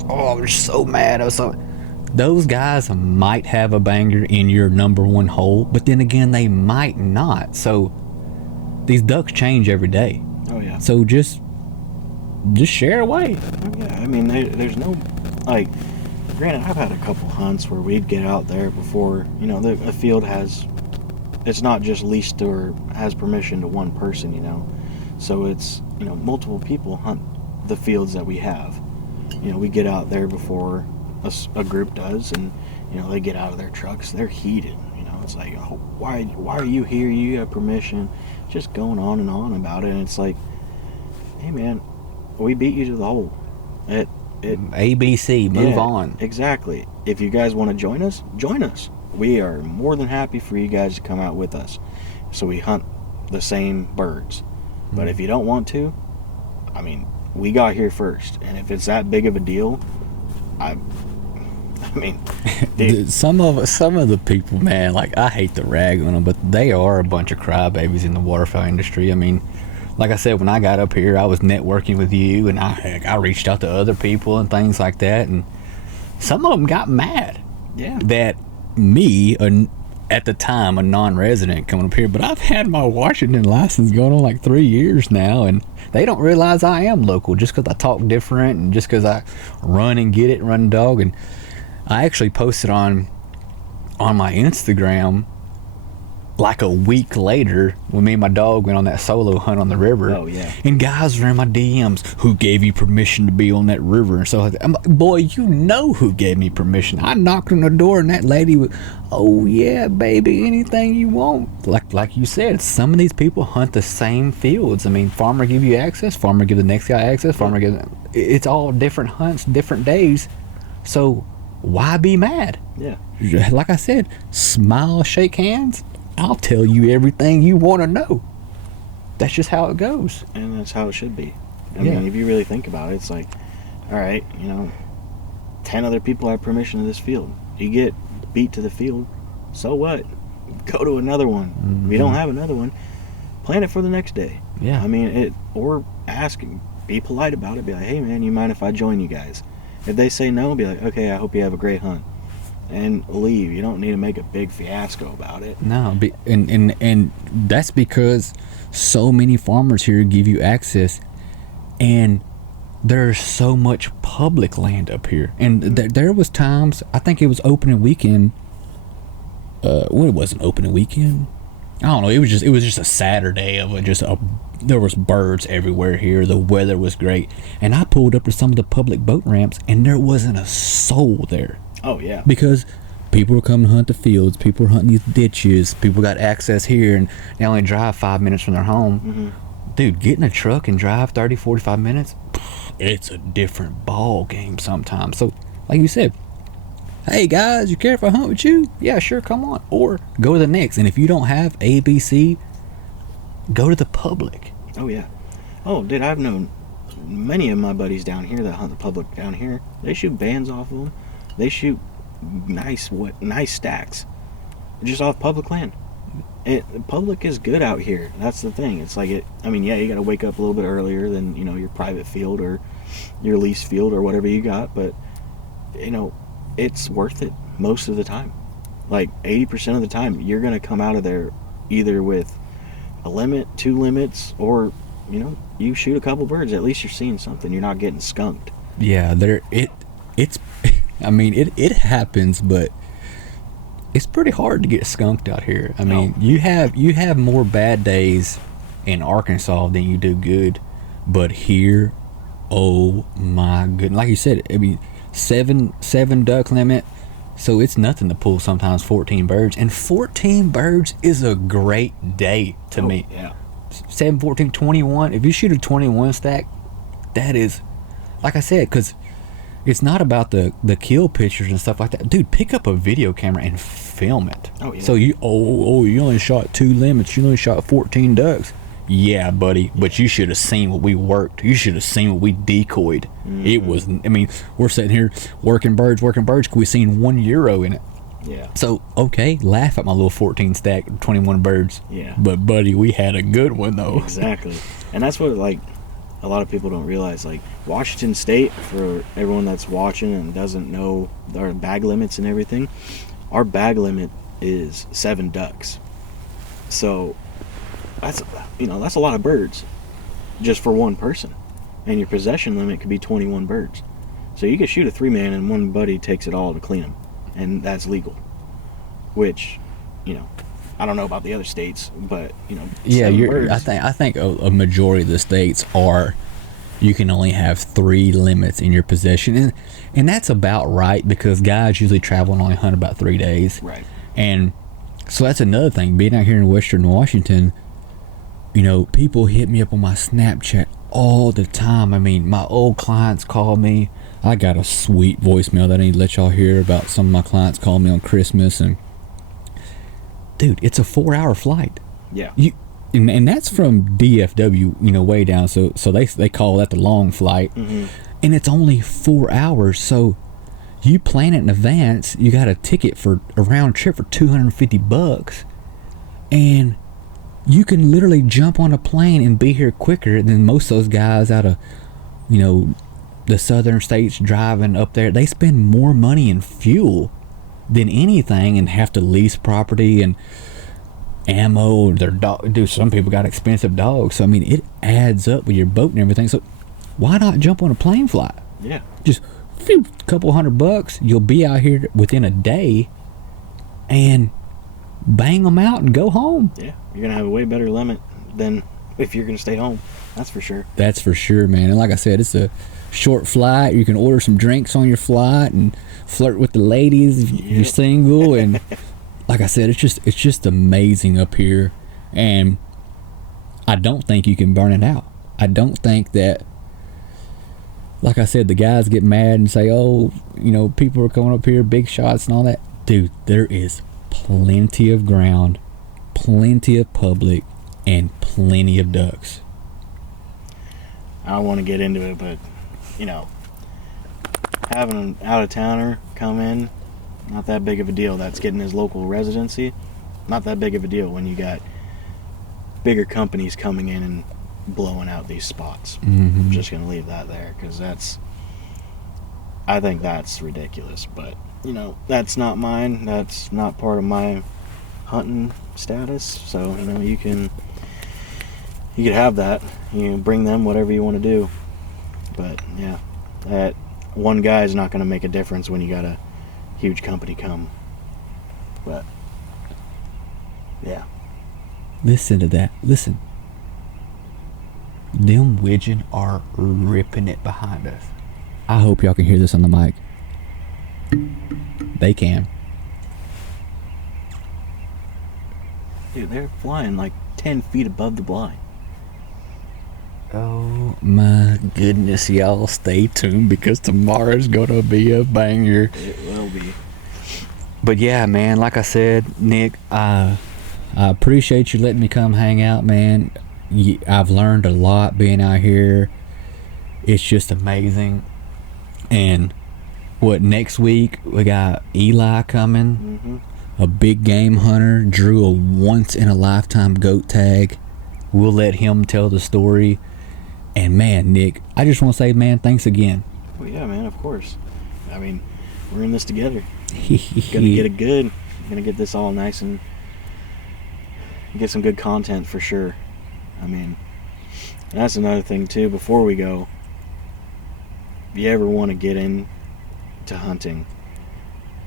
just so mad. Those guys might have a banger in your number one hole, but then again, they might not. So these ducks change every day. Oh yeah. So just share away. Oh, yeah. I mean, there's no, like, granted, I've had a couple hunts where we'd get out there before, a field it's not just leased or has permission to one person, So it's, multiple people hunt the fields that we have. We get out there before a group does, and, they get out of their trucks, they're heated. It's like, oh, why are you here? You have permission. Just going on and on about it. And it's like, hey man, we beat you to the hole. ABC, move on. Exactly. If you guys want to join us, join us. We are more than happy for you guys to come out with us. So we hunt the same birds. But if you don't want to, I mean, we got here first. And if it's that big of a deal, I mean, dude. some of the people, man, like, I hate to rag on them, but they are a bunch of crybabies in the waterfowl industry. I mean, like I said, when I got up here, I was networking with you, and I reached out to other people and things like that, and some of them got mad. Yeah. That me, at the time, a non-resident coming up here, but I've had my Washington license going on like 3 years now, and they don't realize I am local just because I talk different and just because I run and get it, run dog. And I actually posted on my Instagram like a week later when me and my dog went on that solo hunt on the river. Oh yeah. And guys were in my DMs, who gave you permission to be on that river? And so I'm like, boy, who gave me permission. I knocked on the door, and that lady was, oh yeah, baby, anything you want. Like you said, some of these people hunt the same fields. I mean, farmer give you access, farmer give the next guy access, it's all different hunts, different days. So why be mad? Yeah. Like I said, smile, shake hands. I'll tell you everything you want to know. That's just how it goes. And that's how it should be. I mean, if you really think about it, it's like, all right, 10 other people have permission to this field. You get beat to the field, so what? Go to another one. Mm-hmm. If you don't have another one, plan it for the next day. Yeah. I mean, or ask, be polite about it. Be like, hey man, you mind if I join you guys? If they say no, be like, okay, I hope you have a great hunt. And leave. You don't need to make a big fiasco about it. No, and that's because so many farmers here give you access, and there's so much public land up here. And there was times, I think it was opening weekend. When it wasn't opening weekend, I don't know. It was just a Saturday of there was birds everywhere here. The weather was great, and I pulled up to some of the public boat ramps, and there wasn't a soul there. Oh yeah. Because people were coming to hunt the fields, people were hunting these ditches, people got access here, and they only drive 5 minutes from their home. Mm-hmm. Dude, get in a truck and drive 30, 45 minutes, it's a different ball game sometimes. So, like you said, hey guys, you care if I hunt with you? Yeah, sure, come on. Or go to the next. And if you don't have ABC, go to the public. Oh yeah. Oh, dude, I've known many of my buddies down here that hunt the public down here. They shoot bands off of them. They shoot nice stacks just off public land. Public is good out here. That's the thing. It's like you got to wake up a little bit earlier than your private field or your lease field or whatever you got, but it's worth it most of the time. Like 80% of the time, you're gonna come out of there either with a limit, 2 limits, or you shoot a couple birds. At least you're seeing something. You're not getting skunked. Yeah, it's. I mean, it happens, but it's pretty hard to get skunked out here. I mean, you have more bad days in Arkansas than you do good, but here, oh my goodness, like you said, I mean, seven duck limit, so it's nothing to pull sometimes 14 birds, and 14 birds is a great day to me. Yeah. 7, 14, 21. If you shoot a 21 stack, that is, like I said, because it's not about the kill pictures and stuff like that. Dude, pick up a video camera and film it. Oh, yeah. So you only shot 2 limits. You only shot 14 ducks. Yeah, buddy, but you should have seen what we worked. You should have seen what we decoyed. Mm-hmm. It was, I mean, we're sitting here working birds. We seen €1 in it. Yeah. So, okay, laugh at my little 14 stack, 21 birds. Yeah. But, buddy, we had a good one, though. Exactly. And that's what, like, a lot of people don't realize. Like, Washington State, for everyone that's watching and doesn't know our bag limits and everything, our bag limit is 7 ducks. So, that's a lot of birds just for one person. And your possession limit could be 21 birds. So you could shoot a 3-man and one buddy takes it all to clean them. And that's legal, which, I don't know about the other states, but yeah, birds. I think a majority of the states are, you can only have 3 limits in your possession, and that's about right, because guys usually travel and only hunt about 3 days, right? And so that's another thing. Being out here in Western Washington, people hit me up on my Snapchat all the time. I mean, my old clients call me. I got a sweet voicemail that I need to let y'all hear about. Some of my clients called me on Christmas, and dude, it's a 4-hour flight. Yeah. And that's from DFW, way down. So they call that the long flight, mm-hmm. and it's only 4 hours. So you plan it in advance. You got a ticket for a round trip for $250, and you can literally jump on a plane and be here quicker than most of those guys out of, the southern states driving up there. They spend more money in fuel than anything and have to lease property and ammo. Their dog, dude, some people got expensive dogs. So, I mean, it adds up with your boat and everything. So, why not jump on a plane flight? Yeah. Just a couple $100. You'll be out here within a day and bang them out and go home. Yeah. You're going to have a way better limit than if you're going to stay home. That's for sure. That's for sure, man. And like I said, it's a short flight. You can order some drinks on your flight and flirt with the ladies if you're single. And like I said, it's just amazing up here. And I don't think you can burn it out. I don't think that, like I said, the guys get mad and say, oh, people are coming up here, big shots and all that. Dude, there is plenty of ground, plenty of public, and plenty of ducks. I don't want to get into it, but having an out-of-towner come in, not that big of a deal. That's getting his local residency, not that big of a deal when you got bigger companies coming in and blowing out these spots. Mm-hmm. I'm just going to leave that there, because I think that's ridiculous. But, that's not mine. That's not part of my hunting status. So, you can have that. You can bring them whatever you want to do. But, yeah, that one guy is not going to make a difference when you got a huge company come. But, yeah. Listen to that. Listen. Them widgeon are ripping it behind us. I hope y'all can hear this on the mic. They can. Dude, they're flying like 10 feet above the blind. Oh my goodness, y'all stay tuned, because tomorrow's gonna be a banger. It will be. But yeah, man, like I said, Nick, I appreciate you letting me come hang out, man. I've learned a lot being out here. It's just amazing. And next week we got Eli coming, Mm-hmm. a big game hunter, drew a once in a lifetime goat tag. We'll let him tell the story. And man, Nick, I just want to say, man, thanks again. Well, yeah, man, of course. I mean, we're in this together. Gonna get it good. Gonna get this all nice and get some good content for sure. I mean, that's another thing too. Before we go, if you ever want to get into hunting,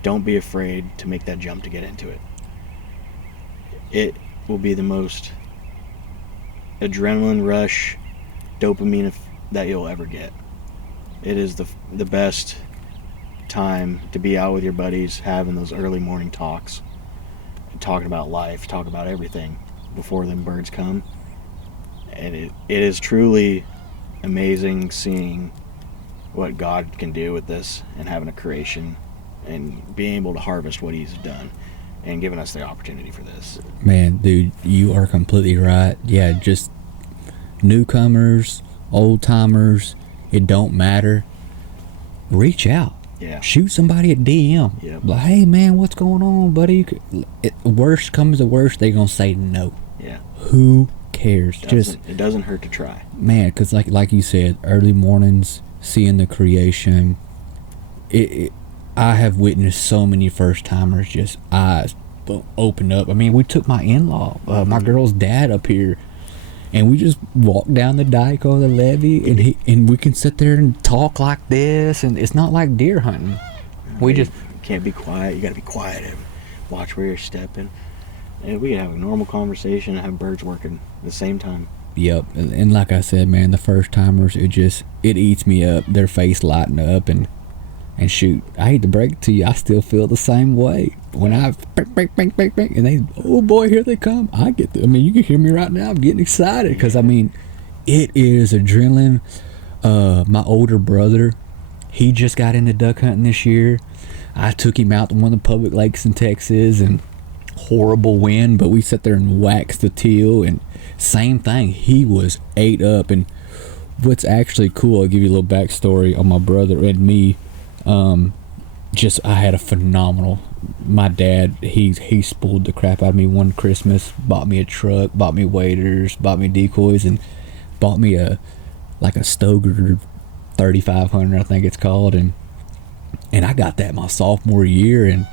don't be afraid to make that jump to get into it. It will be the most adrenaline rush, dopamine that you'll ever get. It is the best time to be out with your buddies, having those early morning talks, talking about life, talking about everything before them birds come. And it is truly amazing seeing what God can do with this, and having a creation and being able to harvest what he's done and giving us the opportunity for this. Man, dude, you are completely right. Yeah, just newcomers, old timers, it don't matter. Reach out. Yeah. Shoot somebody a DM. Yep. Like, hey man, what's going on, buddy? Worst comes to worst, they gonna say no. Yeah. Who cares? It doesn't hurt to try. Man, because like you said, early mornings, seeing the creation. I have witnessed so many first timers just eyes open up. I mean, we took my in-law, my girl's dad, up here, and we just walked down the dike or the levee, and we can sit there and talk like this, and it's not like deer hunting. You can't be quiet. You got to be quiet and watch where you're stepping. And we can have a normal conversation and have birds working at the same time. Yep, and like I said, man, the first timers, it eats me up. Their face lighting up, and shoot, I hate to break it to you, I still feel the same way. When I bang, and they, oh boy, here they come. You can hear me right now. I'm getting excited because it is adrenaline. My older brother, he just got into duck hunting this year. I took him out to one of the public lakes in Texas, and horrible wind, but we sat there and waxed the teal, and same thing. He was ate up. And what's actually cool, I'll give you a little backstory on my brother and me. I had a phenomenal. My dad, he spoiled the crap out of me one Christmas. Bought me a truck, bought me waders, bought me decoys, and bought me a Stoker 3500, I think it's called, and I got that my sophomore year, and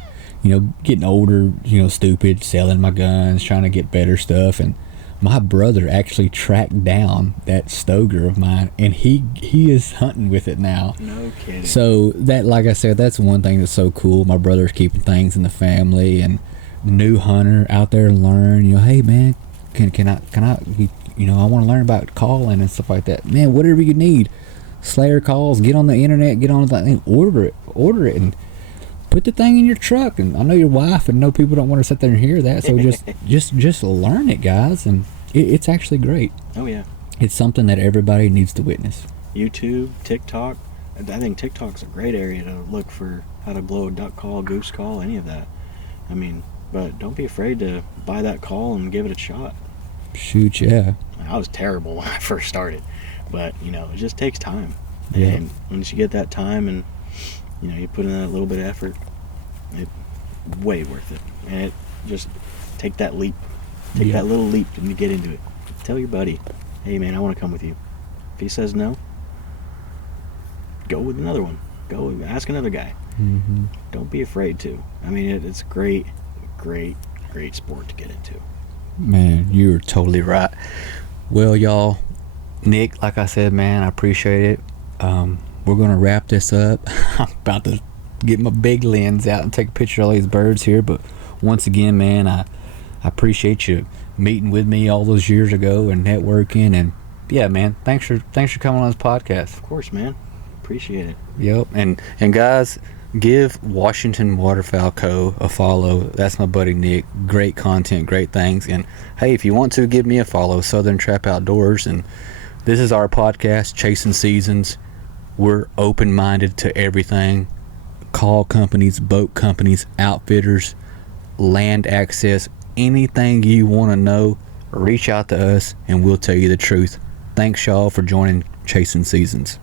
getting older, stupid, selling my guns, trying to get better stuff, and my brother actually tracked down that Stoker of mine, and he is hunting with it now. No kidding. So that, like I said, that's one thing that's so cool. My brother's keeping things in the family, and new hunter out there to learn. Hey man, can I? I want to learn about calling and stuff like that. Man, whatever you need, Slayer calls. Get on the internet. Get on the thing. Order it, and put the thing in your truck. And I know your wife and know people don't want to sit there and hear that, so just learn it, guys, and it's actually great. Oh yeah, it's something that everybody needs to witness. YouTube, TikTok. I think TikTok's a great area to look for how to blow a duck call, goose call, any of that. But don't be afraid to buy that call and give it a shot. Shoot, yeah. I was terrible when I first started, but it just takes time. Yeah. And once you get that time and you put in that little bit of effort, it's way worth it. And it just take that leap, that little leap and you get into it. Tell your buddy, hey man, I want to come with you. If he says no, go with another one. Go ask another guy. Mm-hmm. Don't be afraid to. It's a great sport to get into. Man, you're totally right. Well, y'all, Nick, like I said, man, I appreciate it. We're gonna wrap this up. I'm about to get my big lens out and take a picture of all these birds here, but once again, man, I appreciate you meeting with me all those years ago and networking, and yeah, man, thanks for coming on this podcast. Of course, man, appreciate it. Yep. And guys, give Washington Waterfowl Co. a follow. That's my buddy Nick. Great content, great things. And hey, if you want to, give me a follow, Southern Trap Outdoors. And this is our podcast, Chasing Seasons. We're open-minded to everything. Call companies, boat companies, outfitters, land access, anything you want to know, reach out to us and we'll tell you the truth. Thanks y'all for joining Chasing Seasons.